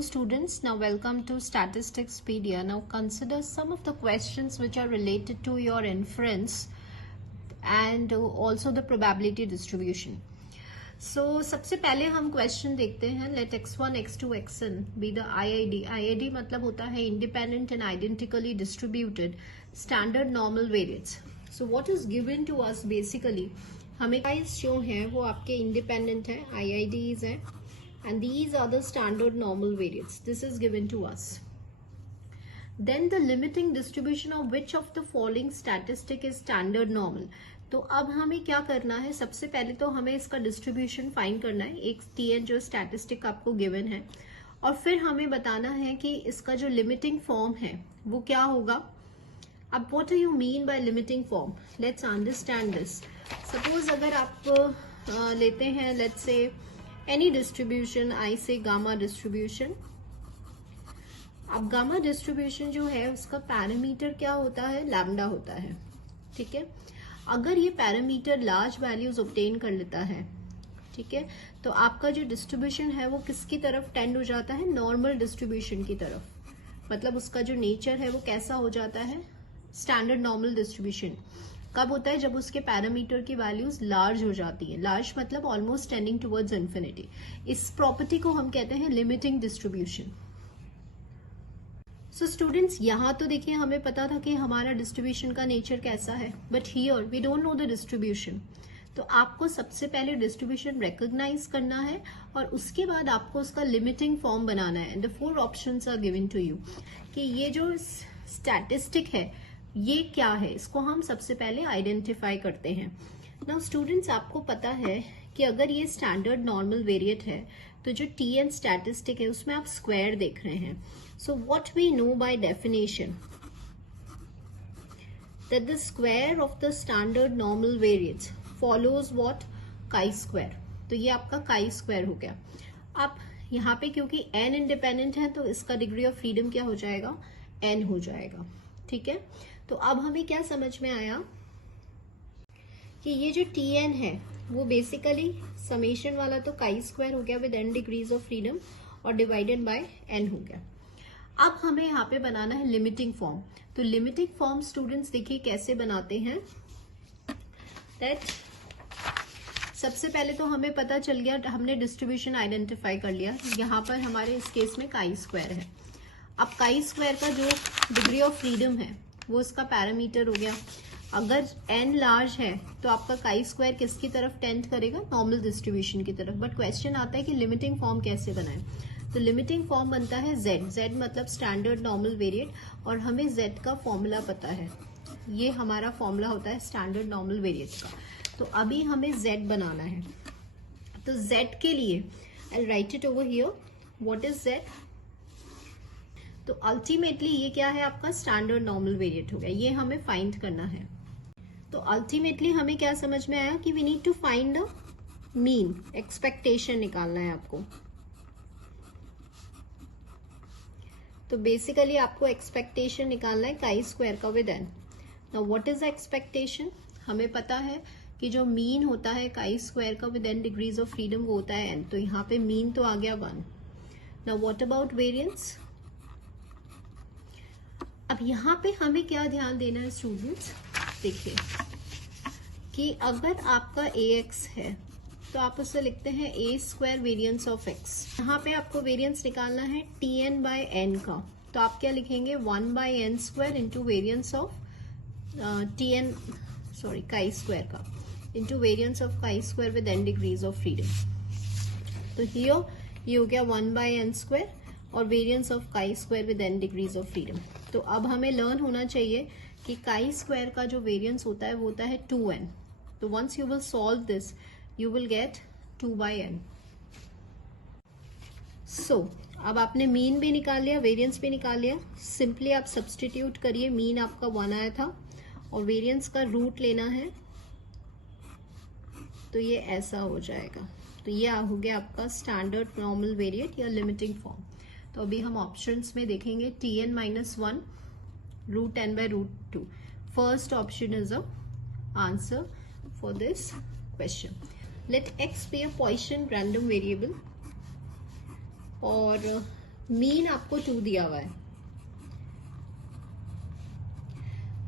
Hello students, now welcome to Statisticspedia. Now consider some of the questions which are related to your inference and also the probability distribution. So सबसे पहले हम question देखते हैं. Let x1, x2, xn be the IID. IID मतलब होता है independent and identically distributed standard normal variates. So what is given to us basically, हमें guys जो है वो आपके independent है, IIDs है, and these are the standard normal variates. This is given to us. Then the limiting distribution of which of the following statistic is standard normal. तो अब हमें क्या करना है, सबसे पहले तो हमें इसका डिस्ट्रीब्यूशन फाइंड करना है. एक TN जो स्टैटिस्टिक आपको गिवन है, और फिर हमें बताना है कि इसका जो लिमिटिंग फॉर्म है वो क्या होगा. अब what do you mean by limiting form, let's understand this. Suppose अगर आप लेते हैं लेट्स से एनी डिस्ट्रीब्यूशन, आई से गामा डिस्ट्रीब्यूशन. अब गामा डिस्ट्रीब्यूशन जो है उसका पैरामीटर क्या होता है, लैम्डा होता है. ठीक है, अगर ये पैरामीटर लार्ज वैल्यूज ऑब्टेन कर लेता है, ठीक है, तो आपका जो डिस्ट्रीब्यूशन है वो किसकी तरफ टेंड हो जाता है, नॉर्मल डिस्ट्रीब्यूशन की तरफ. मतलब उसका जो नेचर है वो कैसा हो जाता है, स्टैंडर्ड नॉर्मल डिस्ट्रीब्यूशन. कब होता है, जब उसके पैरामीटर की वैल्यूज लार्ज हो जाती है. लार्ज मतलब ऑलमोस्ट टेंडिंग टुवर्ड्स इन्फिनिटी. इस प्रॉपर्टी को हम कहते हैं लिमिटिंग डिस्ट्रीब्यूशन. सो स्टूडेंट्स, यहाँ तो देखिए हमें पता था कि हमारा डिस्ट्रीब्यूशन का नेचर कैसा है, but here we don't know the distribution. तो आपको सबसे पहले डिस्ट्रीब्यूशन रिकॉग्नाइज करना है और उसके बाद आपको उसका लिमिटिंग फॉर्म बनाना है. And the 4 options are given to you कि ये जो स्टैटिस्टिक है ये क्या है, इसको हम सबसे पहले आइडेंटिफाई करते हैं. नाउ स्टूडेंट्स, आपको पता है कि अगर ये स्टैंडर्ड नॉर्मल वेरिएट है तो जो TN स्टैटिस्टिक है उसमें आप स्क्वायर देख रहे हैं. So what we know by definition that the square of the standard normal variates follows what, chi square. तो ये आपका काई स्क्वायर हो गया. अब यहाँ पे क्योंकि n इंडिपेंडेंट है तो इसका डिग्री ऑफ फ्रीडम क्या हो जाएगा, n हो जाएगा. ठीक है, तो अब हमें क्या समझ में आया कि ये जो TN है वो बेसिकली समेशन वाला तो काई स्क्वायर हो गया with n degrees of freedom और डिवाइडेड बाय n हो गया. अब हमें यहाँ पे बनाना है लिमिटिंग फॉर्म. तो लिमिटिंग फॉर्म स्टूडेंट्स देखिए कैसे बनाते हैं. दैट सबसे पहले तो हमें पता चल गया, हमने डिस्ट्रीब्यूशन आइडेंटिफाई कर लिया. यहाँ पर हमारे इस केस में काई स्क्वायर है. अब काई स्क्वायर का जो डिग्री ऑफ फ्रीडम है वो इसका पैरामीटर हो गया. अगर n लार्ज है तो आपका काई स्क्वायर किसकी तरफ टेंड करेगा, नॉर्मल डिस्ट्रीब्यूशन की तरफ. बट क्वेश्चन आता है कि लिमिटिंग फॉर्म कैसे बनाएं. तो लिमिटिंग फॉर्म बनता है z. z मतलब स्टैंडर्ड नॉर्मल वेरिएट, और हमें z का फॉर्मूला पता है. ये हमारा फॉर्मूला होता है स्टैंडर्ड नॉर्मल वेरिएट का. तो अभी हमें z बनाना है. तो z के लिए I write it over here. What is z? तो अल्टीमेटली ये क्या है, आपका स्टैंडर्ड नॉर्मल वेरिएट हो गया. ये हमें फाइंड करना है. तो अल्टीमेटली हमें क्या समझ में आया कि we need to find the mean, expectation निकालना है आपको. तो बेसिकली आपको एक्सपेक्टेशन निकालना है काई स्क्वायर का with n. Now what is the expectation, हमें पता है कि जो मीन होता है काई स्क्वायर का with n degrees of freedom वो होता है n. तो यहाँ पे मीन तो आ गया 1. Now what about variance. अब यहाँ पे हमें क्या ध्यान देना है स्टूडेंट्स, देखिए कि अगर आपका AX है तो आप उससे लिखते हैं a square variance of x. यहाँ पे आपको वेरिएंस निकालना है TN बाय n का. तो आप क्या लिखेंगे, 1 by n square into variance of TN, sorry chi square का, into variance of chi square with n degrees of freedom. तो हियर ये हो गया 1 बाय n स्क्वायर और variance of chi square with n degrees of freedom. तो अब हमें learn होना चाहिए कि काई स्क्वायर का जो वेरिएंस होता है वो होता है 2n. तो once you will solve this you will get 2 by n. So अब आपने मीन भी निकाल लिया, वेरिएंस भी निकाल लिया. सिंपली आप सब्सटीट्यूट करिए. मीन आपका 1 आया था और वेरिएंस का रूट लेना है, तो ये ऐसा हो जाएगा. तो ये हो गया आपका स्टैंडर्ड नॉर्मल वेरिएट या लिमिटिंग फॉर्म. तो अभी हम ऑप्शंस में देखेंगे TN minus 1 root n by root 2. First option is a answer for this question. Let x be a Poisson random variable, और मीन आपको 2 दिया हुआ है।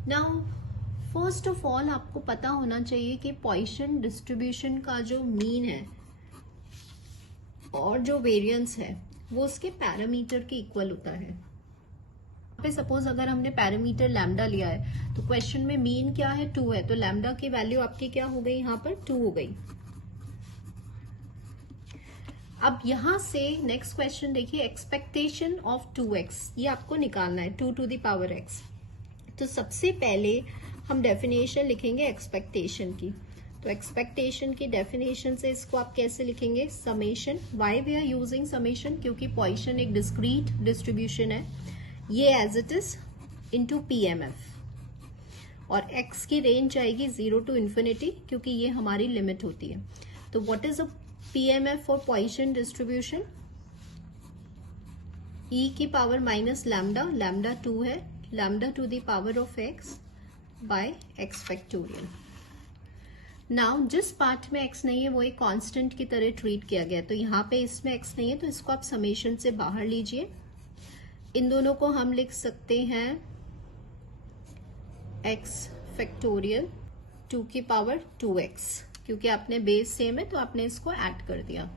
नाउ फर्स्ट ऑफ ऑल आपको पता होना चाहिए कि पॉइसन डिस्ट्रीब्यूशन का जो मीन है और जो वेरिएंस है वो उसके पैरामीटर के इक्वल होता है। पे सपोज अगर हमने पैरामीटर लैम्डा लिया है तो क्वेश्चन में मीन क्या है, 2 है, तो लैम्डा की वैल्यू आपकी क्या हो गई, यहाँ पर 2 हो गई। अब यहां से नेक्स्ट क्वेश्चन देखिए, एक्सपेक्टेशन ऑफ 2x, ये आपको निकालना है 2 टू द पावर x। तो सबसे पहले हम डेफिनेशन लिखेंगे एक्सपेक्टेशन की। तो एक्सपेक्टेशन की डेफिनेशन से इसको आप कैसे लिखेंगे, summation. Why we are using summation, क्योंकि पॉइसन एक डिस्क्रीट डिस्ट्रीब्यूशन है, ये as it is into PMF, और x की रेंज आएगी 0 टू इन्फिनिटी, क्योंकि ये हमारी लिमिट होती है। तो what is a PMF for Poisson distribution, e की पावर माइनस लैम्डा, लैम्डा 2 है, lambda to the power of x by x factorial. Now जिस पार्ट में x नहीं है वो एक कांस्टेंट की तरह ट्रीट किया गया है, तो यहाँ पे इसमें x नहीं है, तो इसको आप समेशन से बाहर लीजिए। इन दोनों को हम लिख सकते हैं x फैक्टोरियल 2 की पावर 2x, क्योंकि आपने बेस सेम है तो आपने इसको ऐड कर दिया।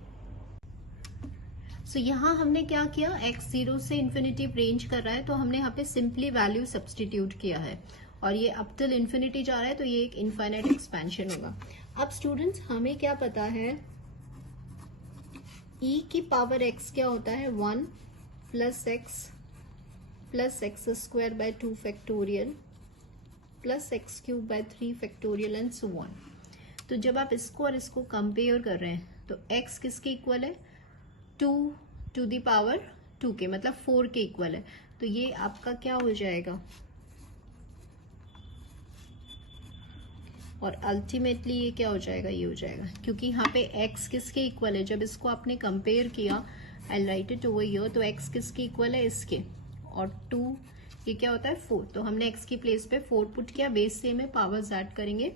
सो यहाँ हमने क्या किया, x 0 से इन्फिनिटी रेंज कर रहा है तो हमने यहाँ पे सिंपली वैल्यू सब्सटीट्यूट किया है, और ये अप टिल इन्फिनिटी जा रहा है तो ये एक इनफाइनाइट एक्सपेंशन होगा। अब स्टूडेंट्स हमें क्या पता है, e की पावर x क्या होता है, 1 plus x square by 2 factorial plus x cube by 3 factorial and so on. तो जब आप इसको और इसको कंपेयर कर रहे हैं तो x किसके इक्वल है, 2 टू द पावर 2 के, मतलब 4 के इक्वल है। तो ये आपका क्या हो जाएगा, और अल्टीमेटली ये क्या हो जाएगा, ये हो जाएगा, क्योंकि यहाँ पे x किसके इक्वल है, जब इसको आपने कंपेयर किया, आई राइट इट ओवर हियर, तो x किसके इक्वल है, इसके, और 2 ये क्या होता है 4, तो हमने x की प्लेस पे 4 पुट किया, बेस सेम है, पावर्स ऐड करेंगे,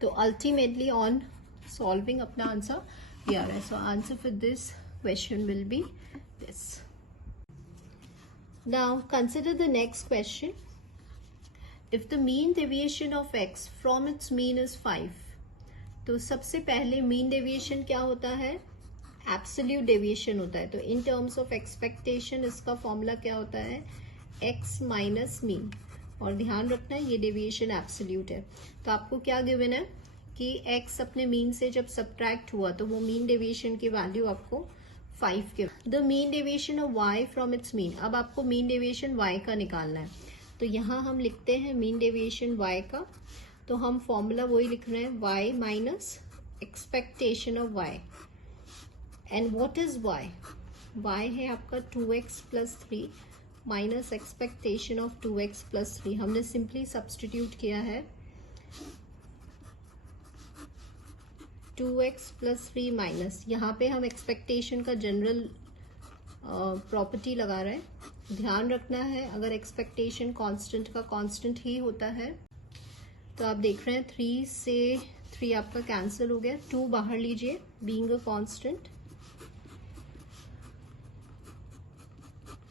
तो अल्टीमेटली ऑन सॉल्विंग अपना आंसर ये आ रहा है। So answer for this question will be this. Now consider the next question, if the mean deviation of x from its mean is 5, तो सबसे पहले मीन डेविएशन क्या होता है, एब्सोल्यूट डेविएशन होता है। तो इन टर्म्स ऑफ एक्सपेक्टेशन इसका फॉर्मूला क्या होता है, x माइनस मीन, और ध्यान रखना है ये डेविएशन एब्सोल्यूट है। तो आपको क्या गिवन है कि x अपने मीन से जब सब्ट्रैक्ट हुआ तो वो मीन डेविएशन की वैल्यू आपको 5 के, the mean deviation of y from its mean. अब आपको मीन डेविएशन y का निकालना है, तो यहाँ हम लिखते हैं मीन डेविएशन y का, तो हम फॉर्मूला वही लिख रहे हैं, y minus expectation of y, and what is y, y है आपका 2x plus 3 minus expectation of 2x plus 3। हमने सिंपली सब्सटीट्यूट किया है 2x प्लस 3 माइनस, यहाँ पे हम एक्सपेक्टेशन का जनरल प्रॉपर्टी लगा रहे हैं। ध्यान रखना है अगर एक्सपेक्टेशन कांस्टेंट का कांस्टेंट ही होता है तो आप देख रहे हैं 3 से 3 आपका कैंसिल हो गया, 2 बाहर लीजिए बीइंग अ कांस्टेंट,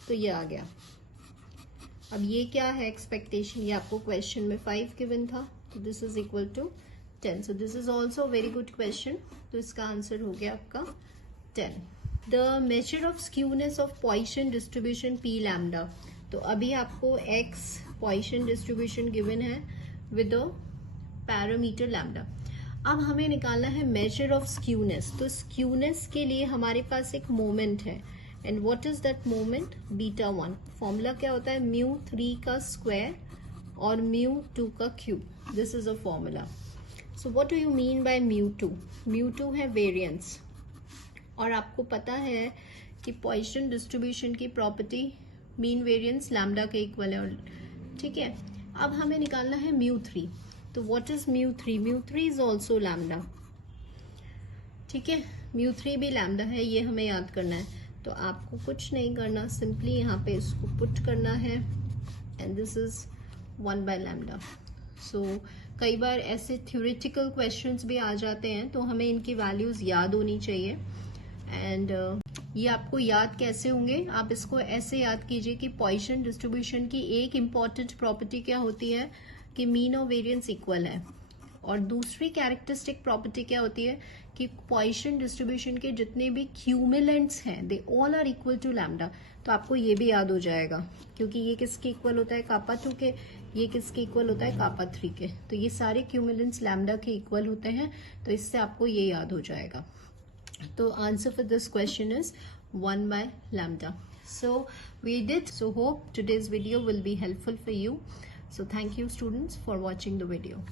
तो ये आ गया। अब ये क्या है एक्सपेक्टेशन, ये आपको क्वेश्चन में 5 गिवन था, तो this is equal to 10। So this is also very good question, तो इसका आंसर हो गया आपका 10। The measure of skewness of Poisson distribution P lambda, तो अभी आपको एक्स पॉइसन डिस्ट्रीब्यूशन गिवन है विद अ पैरामीटर लैम्डा। अब हमें निकालना है मेजर ऑफ स्क्यूनेस, तो स्क्यूनेस के लिए हमारे पास एक मोमेंट है, and what is that moment, beta 1। Formula क्या होता है, म्यू 3 का स्क्वायर और म्यू 2 का cube, this is a formula. So what do you mean by mu 2, mu 2 है वेरिएंस, और आपको पता है कि पॉइसन डिस्ट्रीब्यूशन की प्रॉपर्टी मीन वेरिएंस लैम्डा के इक्वल है, ठीक है। अब हमें निकालना है म्यू 3, तो what is mu 3, mu 3 is also lambda, ठीक है, म्यू 3 भी लैम्डा है, ये हमें याद करना है। तो आपको कुछ नहीं करना, सिंपली यहाँ पे इसको पुट करना है, and this is 1 by lambda. So कई बार ऐसे थ्योरेटिकल क्वेश्चंस भी आ जाते हैं तो हमें इनकी वैल्यूज याद होनी चाहिए, एंड ये आपको याद कैसे होंगे, आप इसको ऐसे याद कीजिए कि पॉइसन डिस्ट्रीब्यूशन की एक इम्पॉर्टेंट प्रॉपर्टी क्या होती है कि मीन और वेरिएंस इक्वल है, और दूसरी कैरेक्टरिस्टिक प्रॉपर्टी क्या होती है कि पॉइसन डिस्ट्रीब्यूशन के जितने भी क्यूमुलेंट्स हैं they all are equal to lambda. तो आपको ये भी याद हो जाएगा, क्योंकि ये किसके इक्वल होता है, कापा 2 के, ये किसके इक्वल होता है, कापा 3 के। तो ये सारे क्यूमुलेंट्स लैम्डा के इक्वल होते हैं, तो इससे आपको ये याद हो जाएगा। तो answer for this question is 1 by lambda. So we did. So hope today's video will be helpful for you. So thank you students for watching the video.